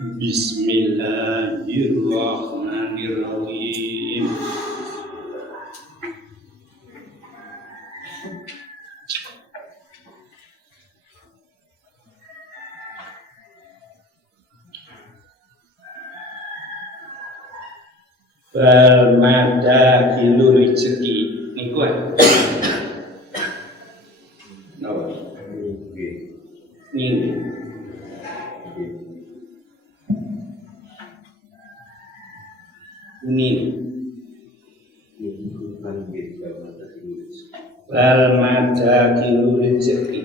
Bismillahirrahmanirrahim. Bermada hilu rezeki niku napa nggih bermada hilu rezeki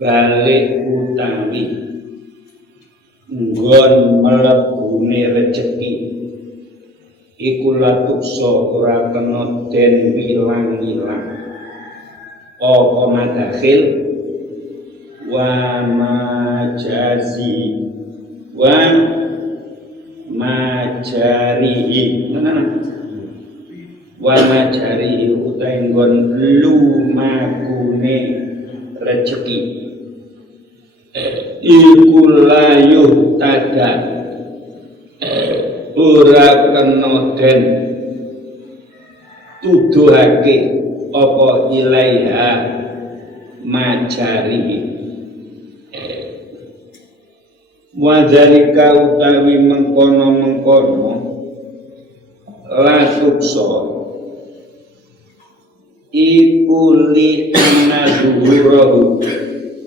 balik utawi nggon mlebune rejeki iku latuksa ora kena den wilang-wilang apa madakhil wa majazi wa majarihi wa majarihi utahe nggon lumagune rejeki iku layuh tada ora kena den tuduhake apa ilaiha majari wadzalika utawi mengkono-mengkono latuksa iku li anadhurahu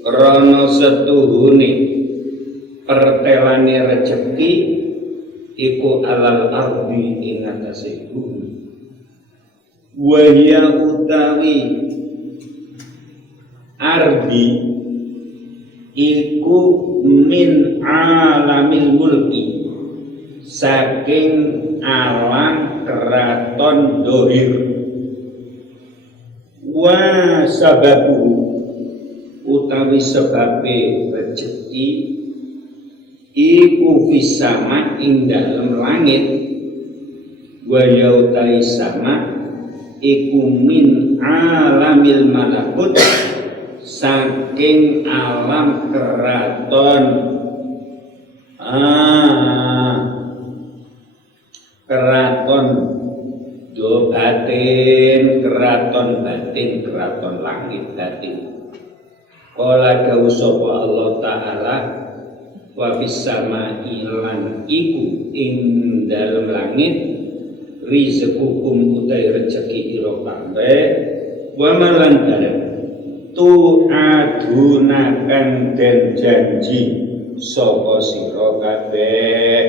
krana setuhune pertelane rejeki iku alal ardi ing atase bumi wa ya utawi ardi iku min alamil mulki saking alam keraton dohir wa sababu utawi sebabe rejeki iku fisama ing dalem langit wa yautai sama iku min alamil malakut saking alam keraton keraton do batin keraton batin keraton langit batin. Kala dawuh sapa Allah taala wa fis samai lan iku ing dalem langit rizqukum utai rezeki ira kabeh wa malan bareng tu adunakan den janji sapa sira kabeh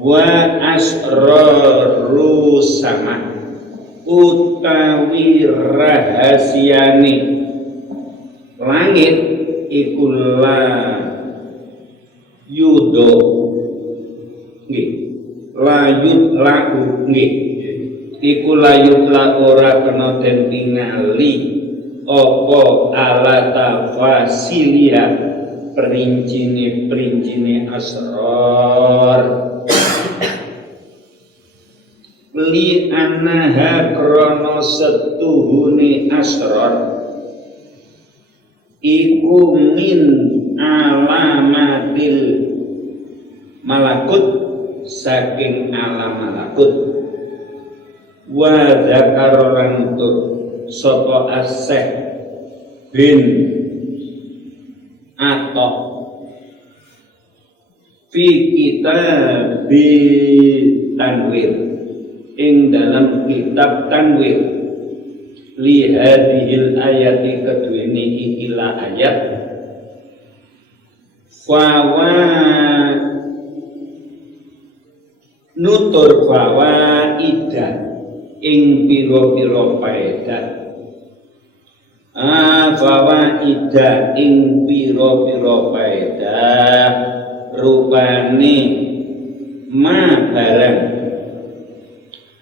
wa asraru sama utawi rahasiane langit iku la yudo nggih la yutlaku nggih iku la yutla ora kena den tingali apa alata fasilia perincine asrar li annaha krana setuhune asrar iku min alamatil malakut saking alam malakut wa zakaroran tur sapa Asy-Syaikh bin Atta fi kitab tanwir ing dalam kitab tanwir li hadhil ayati kedhuene ikilah ayat fawa nutur fawa ida ing pira-pira faedah fawa ida ing pira-pira faedah rupane ma barang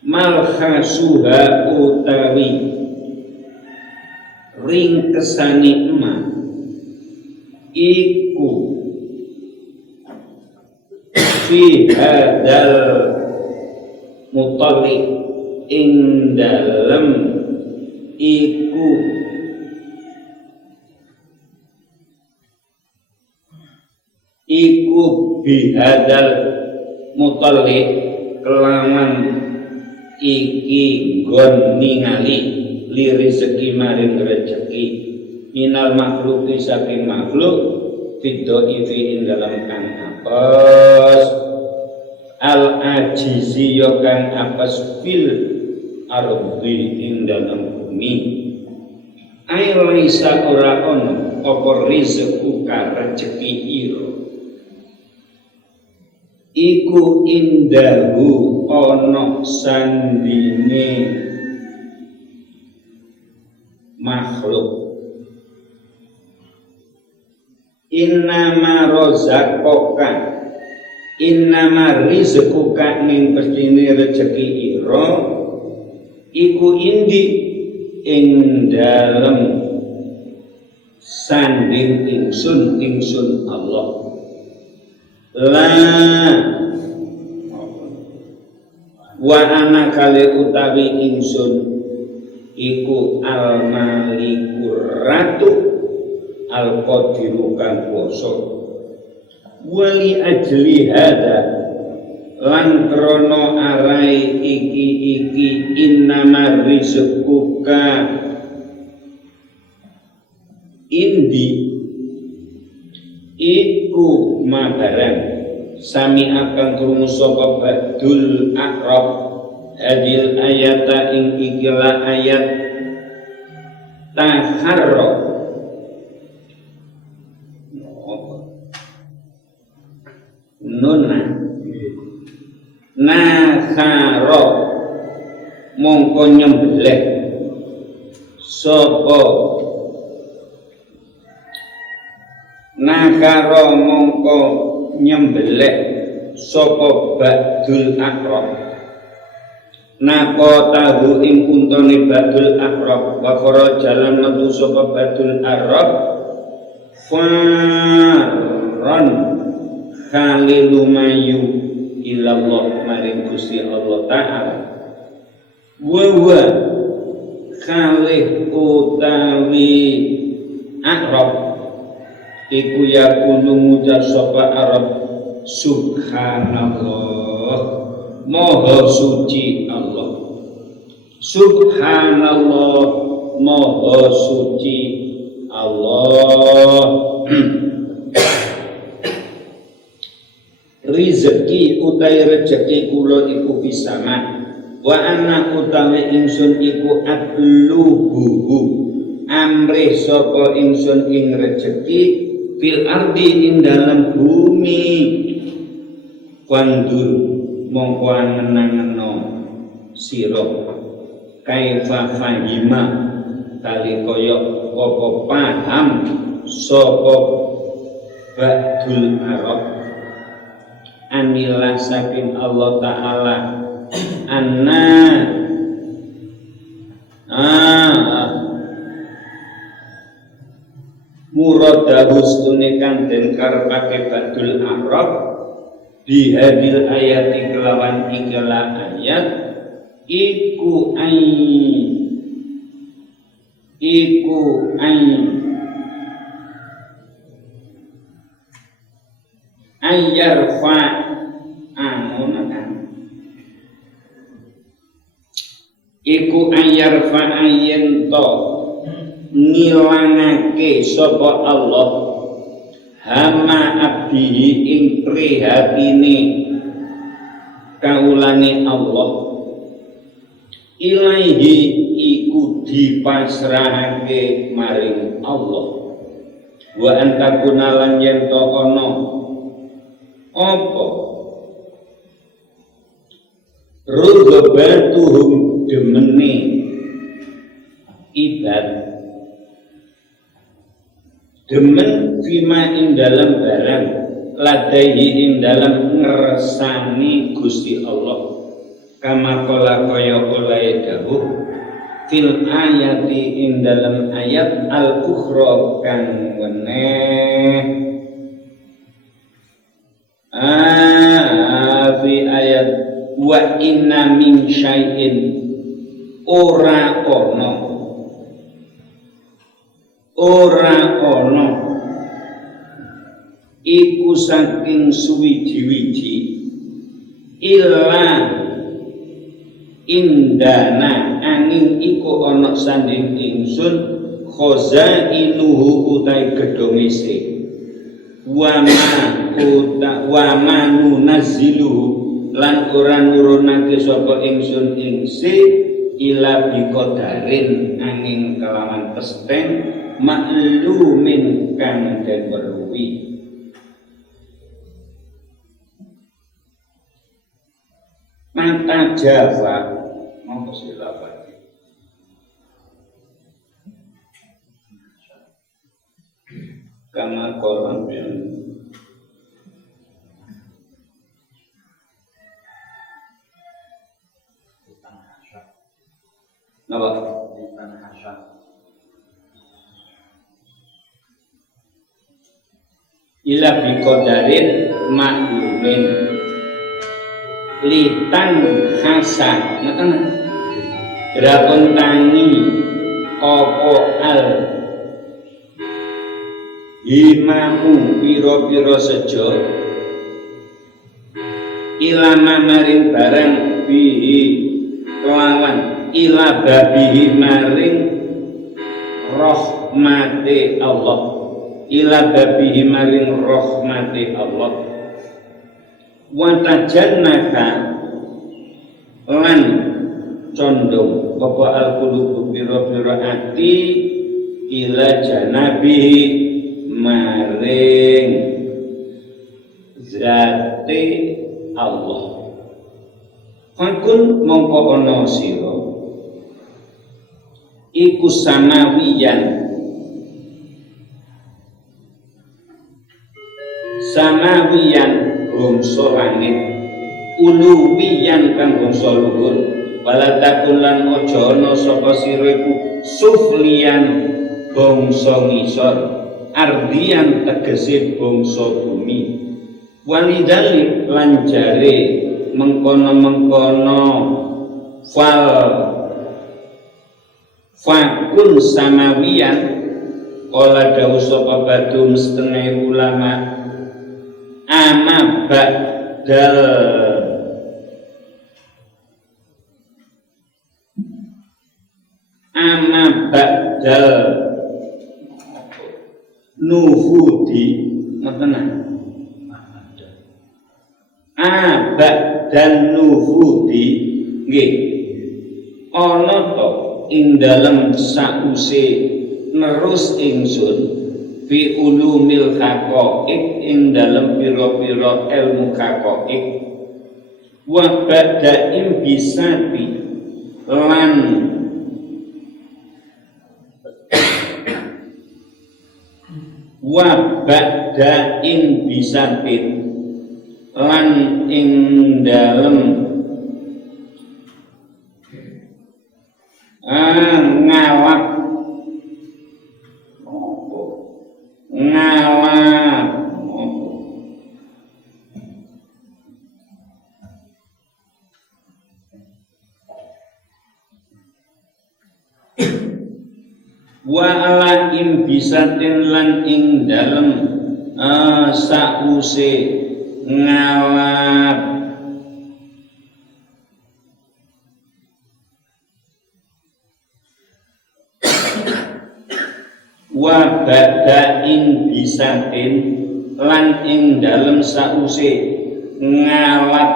malkhasuha utawi ringkesane emak iku fi hadal mutalli ing dalem iku iku bihadal mutallik kelawan iki gon ningali li rezeki maring rezeki minal makhluki saking makhluk fiddo ifi ing dalam kang apes al ajizi yo kang apes fil ardi ing dalam bumi ai laisa ora ono apa rizku ka rezeki iro iku indahu ono sandine makhluk innama rozakoka innama rizquka ning pestine rezeki ira iku indi ing dalem sanding ingsun Allah la wa ana kale utawi ingsun iku al malikur ratu al qadiru kang kuwasa wali ajli hada lan krono arai iki innama rizquka indi iku mabaran sami akan krungu sapa badul akrab hadil ayata ing ikilah ayat taharro nuna nakharo mongko nyembelih sapa nakharo mongko nyembelih sapa badul akrab nako tahu ing untone badul akrab wa khara jalan metu sapa badul arab faron kali lumayu ilallah maring Gusti Allah Ta'ala wa kali utawi akrab iku yakunu ngucap sapa arab subhanallah maha suci Allah subhanallah maha suci Allah rizki utai rezeki kula iku bisama wa anna utawi ingsun iku atlubuhu amrih sapa ingsun ing rezeki fil ardi ing dalam bumi wandur mongko angen-angeno sira kaifa fahima kali kaya apa paham sapa badul arab anilah saking Allah Ta'ala anna muradahu stune kang den karepake badul arab bihadil ayati kelawan ikilah ayat iku ayarfa iku ayarfa ayento ngilangake sapa Allah hama abdihi ing prihatine kaulane Allah ilaihi iku dipasrahake maring Allah wa antakunalan yen to ana apa rugabatuhum demene ibad demen fima ing dalam barang ladaihi ing dalam ngersani Gusti Allah kama qala kaya oleh dawuh fil ayati ing dalam ayat al-ukhra kang weneh fi ayat wa inna min syai'in ora ono iku saking suwiji-wiji illa indana angin iku ana sanding ingsun khazainuhu utai gedhongese wa ma nunazziluhu lan ora nurunake sapa ingsun ingsi ila biqadarin angin kelawan pesteng maklumin kang den weruhi mata Jawa mau silakan karena kolam yang apa? Ila biqadarin maklumin litan hasan ngoten berapun tangi apa al imamu piro-piro sejo ilama maring barang bihi kelawan ila babihi maring rahmati Allah ila babihi maring rahmati Allah watajannaka lan condong apa al-qulubu pira-pira ati ila janabi maring zati Allah fakun mongko ana sira iku samawiyan bangsa langit uluwiyan kang bangsa luhur walatakun lan aja ana sapa sira iku sufliyan bangsa ngisor ardian tegese bangsa bumi walidali lan jare mengkono-mengkono fakun samawiyan kala dawuh sapa badum setengah ulama ama ba'dal nuhudi ngoten ba'dal nuhudi nggih ana to ing dalem sause nerus ingsun fi ulumil haqaiq ing dalem pira-pira ilmu haqaiq wa bada'im bisati lan wa bada'in bisatin lan ing dalem ngalap wa ala imbisatin lan ing dalem sause ngalap wa bada'in bisatin lan ing dalem sause ngalap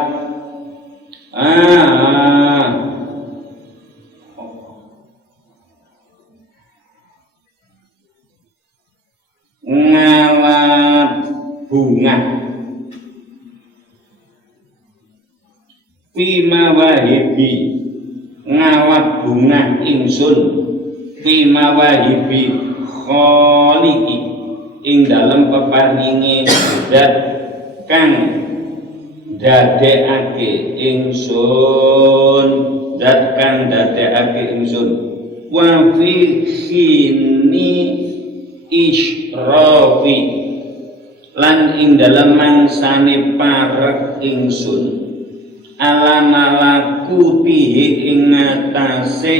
ngalap bunga fima wahibi ngalap bunga ingsun fima wahibi kholiki ing dalem peparinge zat kang dadekake ingsun zat kang dadekake ingsun wa fi khini isyrafi lan ing dalem mangsane parek ingsun ala malakutihi ing ngatasé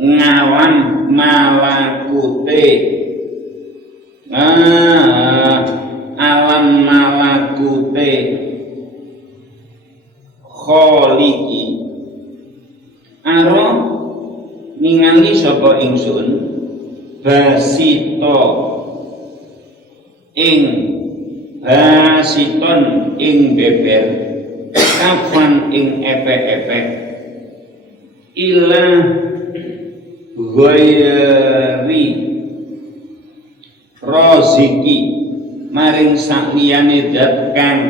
ngawan malakute kholiqi aro ningali sapa ingsun basiton ing beber kafan ing epek-epek ila ghairi roziki maring sakliyane zat kang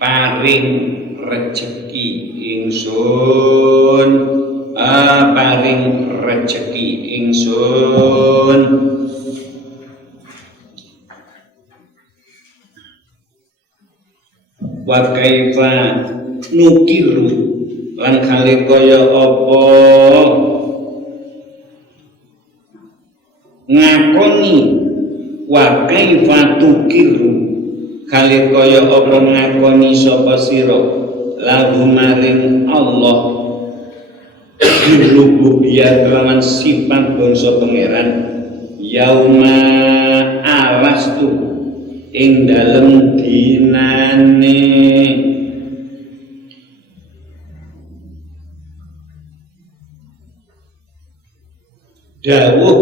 paring rejeki ingsun paring rejeki ingsun wa kaifa nukiru lan kali kaya apa ngakoni wa kaifa tukiru kali kaya apa ngakoni sapa sira lahu maring Allah rububiyah kelawan sifat bangsa pangeran yauma alastu ing dalem dinane dawuh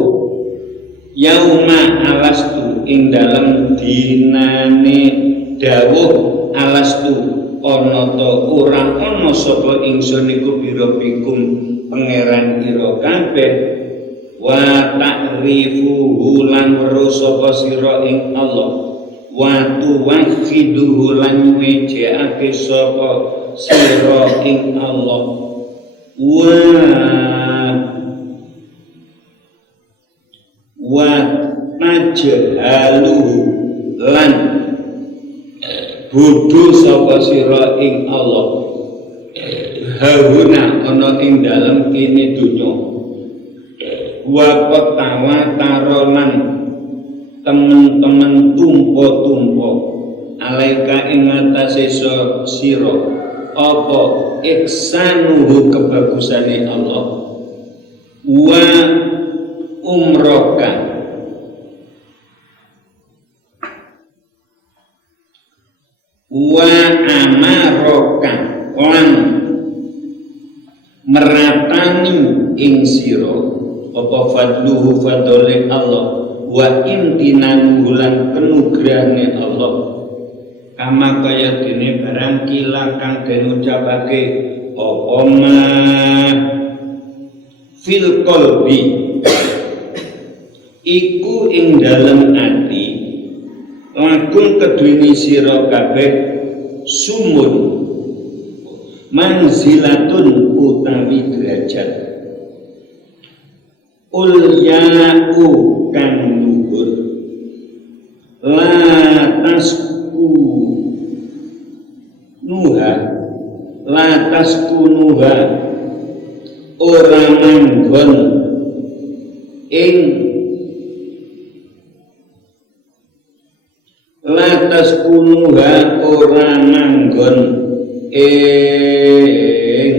yauma alastu ing dalem dinane dawuh alastu ana ta ora ana sapa ingsun iku birabikum pangeran ira kabeh wa ta'rifuhu lan weruh sapa sira ing Allah wa tuwahhiduhu lan wejake sapa sira ing Allah wa najhalu lan bodho sapa sira ing Allah hauna ana ing dalem kene donya wa qatawa taronan temen-temen tumpo-tumpo alaika ing atase sira apa ihsanuhu kebagusane Allah wa umroka wa amaroka lan meratani ing sira apa fadluhu fadole Allah wa imtinanuhu lan kenugrahane Allah kama kaya dene barang kila kang den ucapake apa ma fil qalbi iku ing dalem ati lakum kedune sira kabeh sumun manzilatun utawi derajat ulya'u kang luhur la tasku nuha ora manggon ing latas kunuha ora manggon ing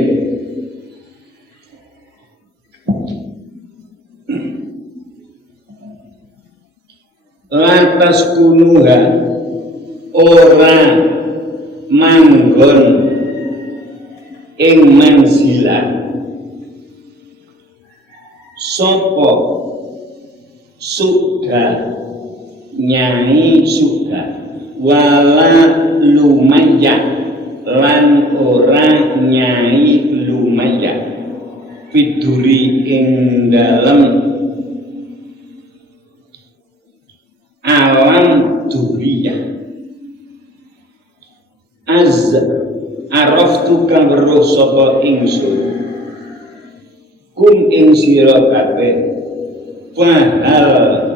latas kunuha ora manggon ing manzilah sapa sudah nyai sudah wala lumayyah lan ora nyai lumayyah fiduri ing dalem alam duriyah araftu kang weruh sapa ingsun kum ing sira kabeh fahal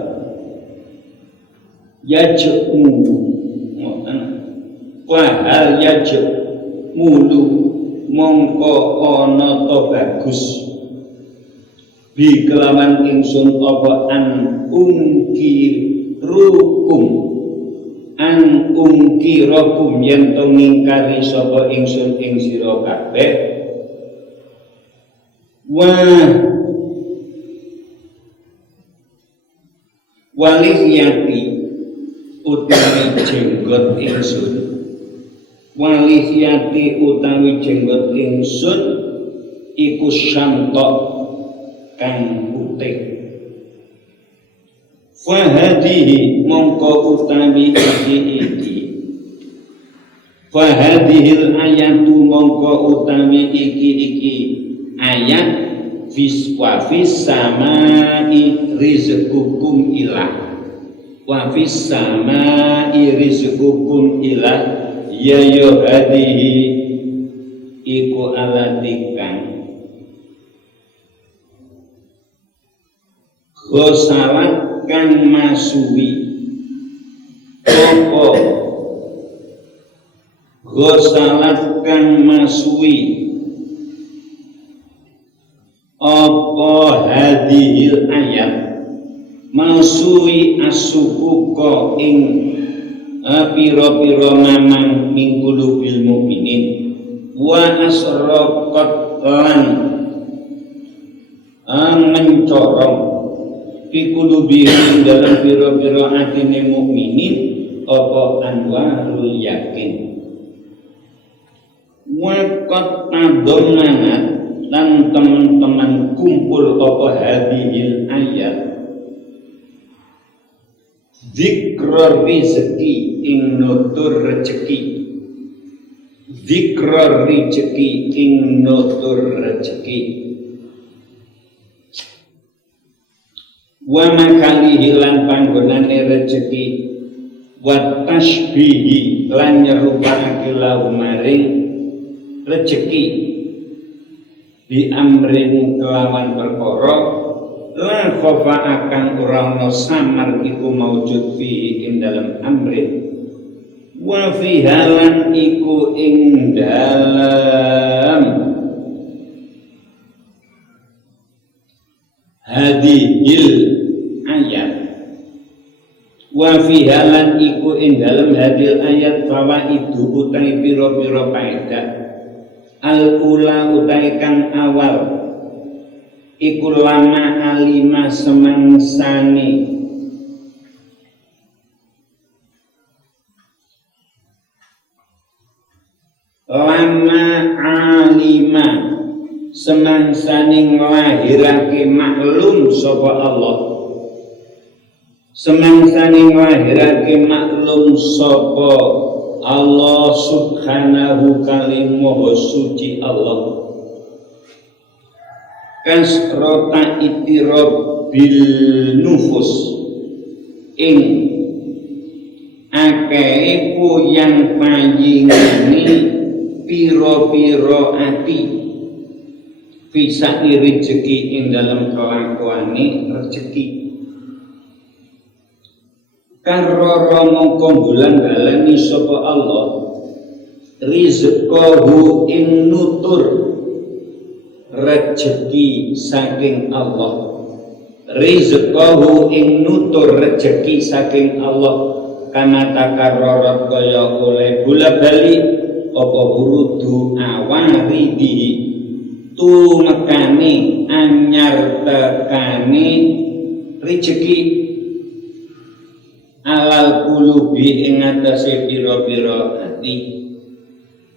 yaj'u fahal yaj'u mulu mongko ana ta bagus bi kelawan ingsun apa an ungkirakum yen to ngingkari sapa ingsun ing sira kabeh waliyati utawi jenggot ingsun walihiyati utawi jenggot ingsun iku syamtok kang putih. Fahadihi mongko utawi iki fahadihil ayatu mongko utawi iki ayat fis samai rizqukum ilah wa fis samai rizqukum ilah ya hadihi iku alatikan ghosalat kang masuwi apa ghosalat kang masuwi apa hadhil ayat masuwi asukuka ing pira-pira mamang mingkulu bil mukminin wa asraqat lan mencorong pikulubihim dalam pira-pira atine mukminin apa anwarul yakin waqat tadommanat dan teman-teman kumpul apa hadhil ayat zikra rizki ing nutur rezeki zikra rizki ing nutur rezeki wa makalihi lan panggonane rezeki wa tasbihi lan nyerupake lahu maring rezeki di amrin kelawan perkara la khofa akan ora ana samar iku maujud fi ing dalam amrin wa fi halan iku ing dalam hadhil ayat wa fi halan iku ing dalam hadhil ayat fawaidu utai pira-pira faedah al-ula utai kang awal iku lama alima semangsane lama alima semangsane nglahirake maklum sapa Allah semangsane nglahirake maklum sapa Allah subhanahu kalim moho suci Allah kasrota itirab bil nufus ing akeh yang panjingani piro-piro ati bisa rezeki ing dalam kelakuane rezeki karrara mongko bulan balani sapa Allah rizqahu ing nutur rezeki saking Allah rizqahu ing nutur rezeki saking Allah kana takarrarat kaya oleh bola-bali apa wurudu awaridi tu mekane anyar tekane rezeki alal kulubi ing atase pira-pira ati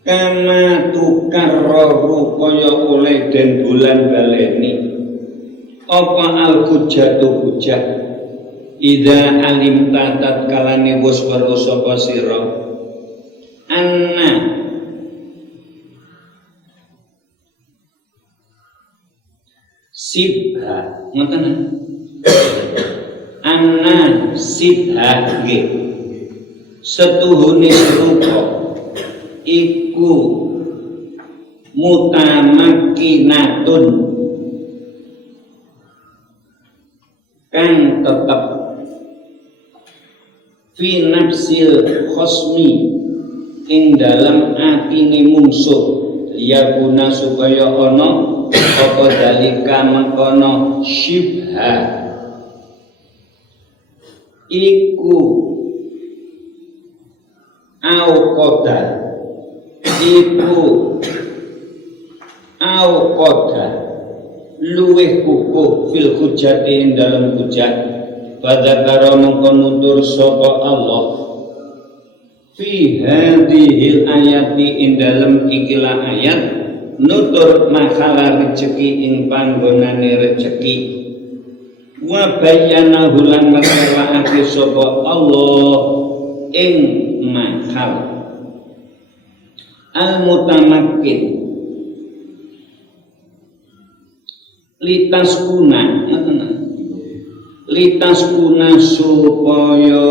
kama tukarraru kaya oleh den bulan baleni apa al-hujjatu hujjah idza alim tatat kalane wis weruh sapa sira anna sibha ngoten anna sibha ge setuhune rupa iku mutamakinatun kang tetep fi nafsil khosmi ing dalam atine mungsuh ya guna supaya ana apa dalika mengkono syibha iku auqada luweh kukuh fil hujjati ing dalam hujjah pada karo mengko nutur sapa Allah fi hadhil ayati ing dalem ikilah ayat nutur masalah rezeki ing panggonane rezeki wa bayyana hulan mertelakake sapa Allah ing makal al mutamakkin litas kuna supaya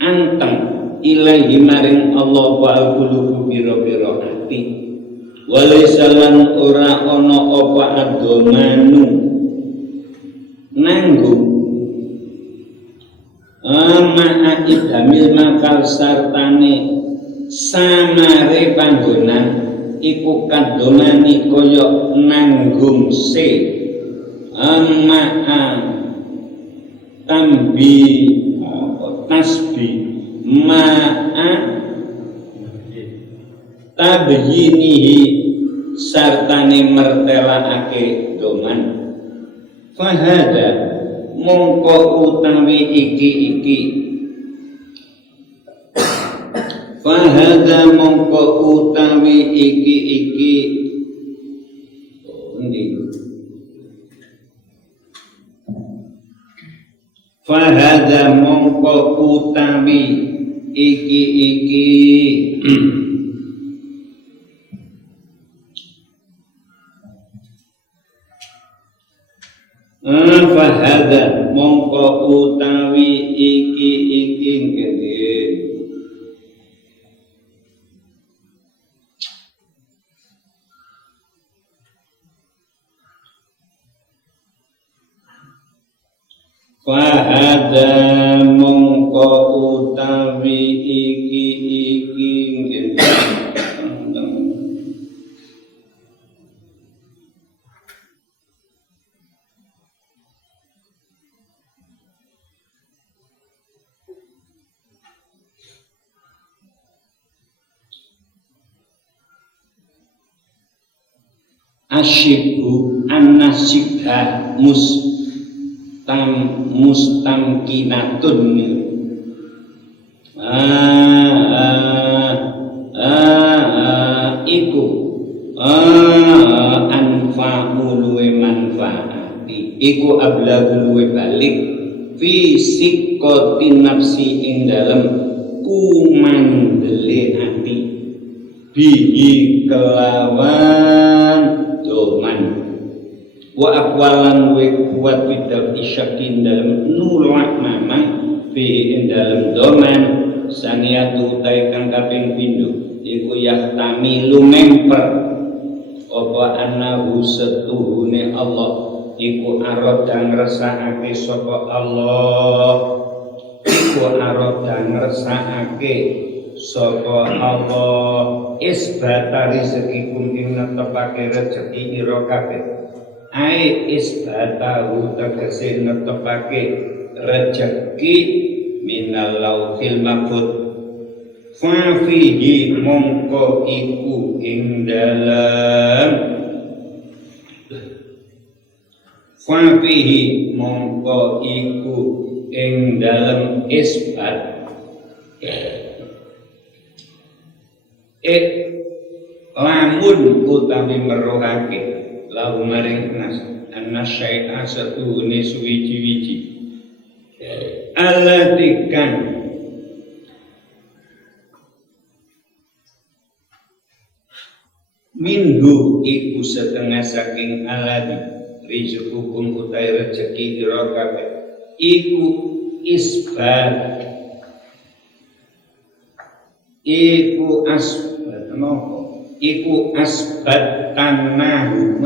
anteng ilahi maring Allah wa al-qulubu biro-biro ati walisalan ora ana apa adomanu nanggung ma'a idhamil makal sartane samare panggonan iku kadomani kaya nanggung se ma'a tambi tasbih ma'a tabyinihi sartane mertelakake doman fahada mongko utawi iki fahada mongko utawi iki fahada mongko utawi iki fahada mongko utawi iki ngene fahada mongko utawi iki ngene asyibu an-nasikha mustamkinatun iku anfa'u luwe manfaati iku ablagu luwe balik fi sikkotin nafsi ing dalem kumandele ati bihi kelawan doman wa akwalan we kuat bidal isyakin dalam nulak mamang fi ing dalam doman saniyatu utai kang kaping pindho iku yahtami lumemper apa annahu setuhune Allah iku arada ngresakake sapa Allah iku arada ngresakake sapa Allah isbata rezekikum ing netepake rezeki ira kabeh ai isbatahu tegese netepake rezeki minal lauhil mahfuz fa fihi mongko iku ing dalem fa fihi mongko iku ing dalem isbat lamun utawi merohake lahu maring syai'a satuhune suwiji-wiji alatikan minhu iku setengah saking aladi rizqukum utai rezeki ira kabeh iku isbat iku asbat nopo iku asbat tanahu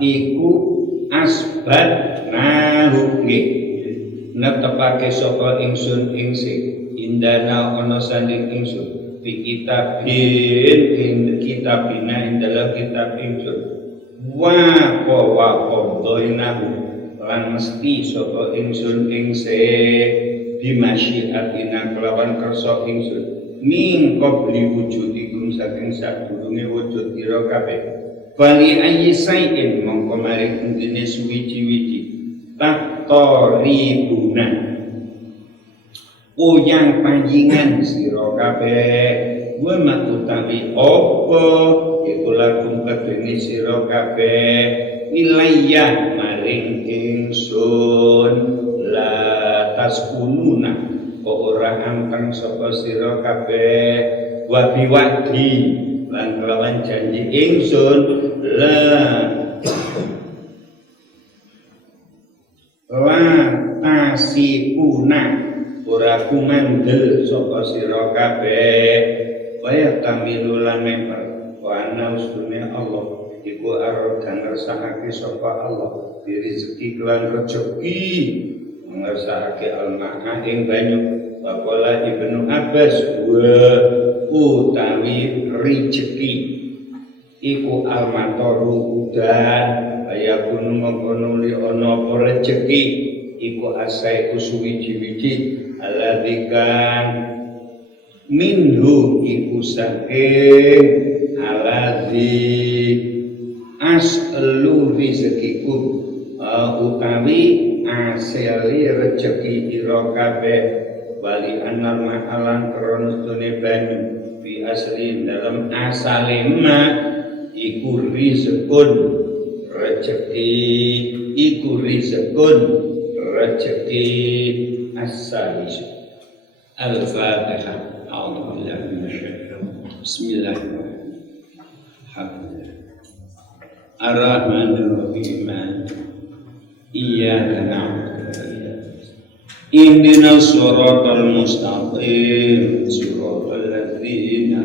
iku asbat nahu nggih netepake sapa ingsun ing indana ana sanding ingsun fi kitabin ing kitabina ing dalam kitab ingsun wa qadhainahu lan mesti sapa ingsun ing bimasyiatina kelawan kersa ingsun min qabli wujudikum saking sadurunge wujud ira kabeh bali ayyi sayin mongko maring endine suwiji-wiji tatoribuna Uyang panjingan sira kabeh wa utawi apa iku lakum kedene sira kabeh wilayah maring ingsun la taskununa ora anteng sapa sira kabeh wa biwadi lan kelawan janji ingsun la tasipuna ora kumandel sapa sira kabeh kaya tamilulan member wa ana ustune Allah iku arodan ngersakake sapa Allah rezeki kelan rezeki ngersakake al-ma'na ing banyu waqala Ibnu Abbas wa utawi rezeki iku al-mataru udan kaya gunung mengkono li ana apa rezeki iku asai suwiji-wiji aladikan minhu iku saking aladi aslu rezekiku utawi asli rezeki ira kabeh wali anal ma'alan kronos dune banyu fi asli dalam asalima iku rizqun rezeki iku rizqun rezeki as-salis al-fatihah a'udzu billahi minasyaitonir bismillahirrahmanirrahim ar-rahmanir rahim iyyaka na'budu wa iyyaka nasta'in ihdinas siratal mustaqim siratal ladzina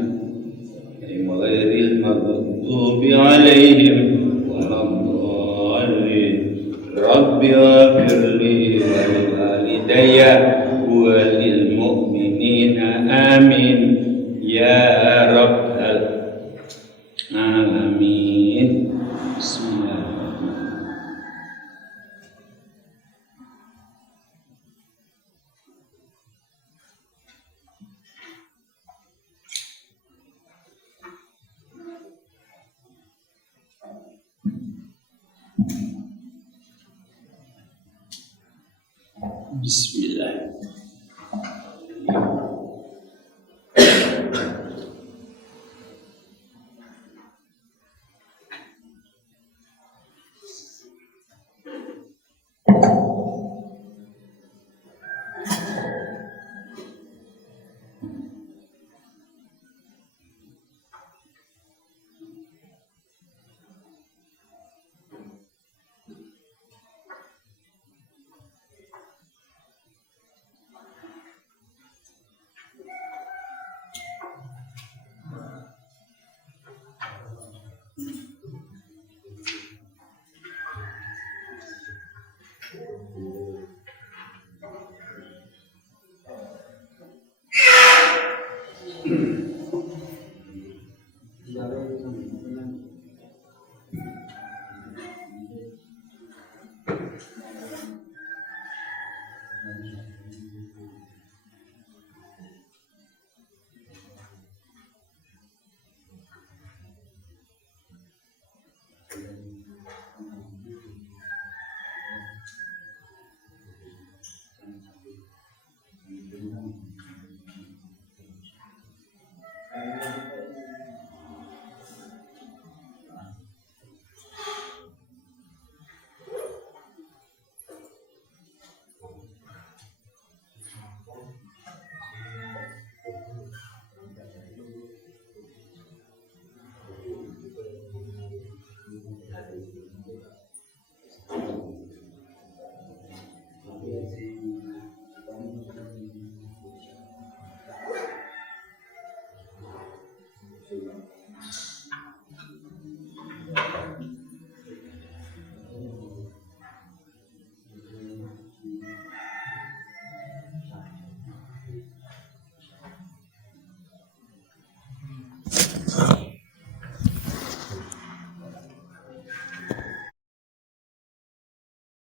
ghairil maghdubi 'alaihim waladdallin rabbi ighfirli wa liwalidayya wa lil mu'minina amin ya rabbal alamin. Bismillah.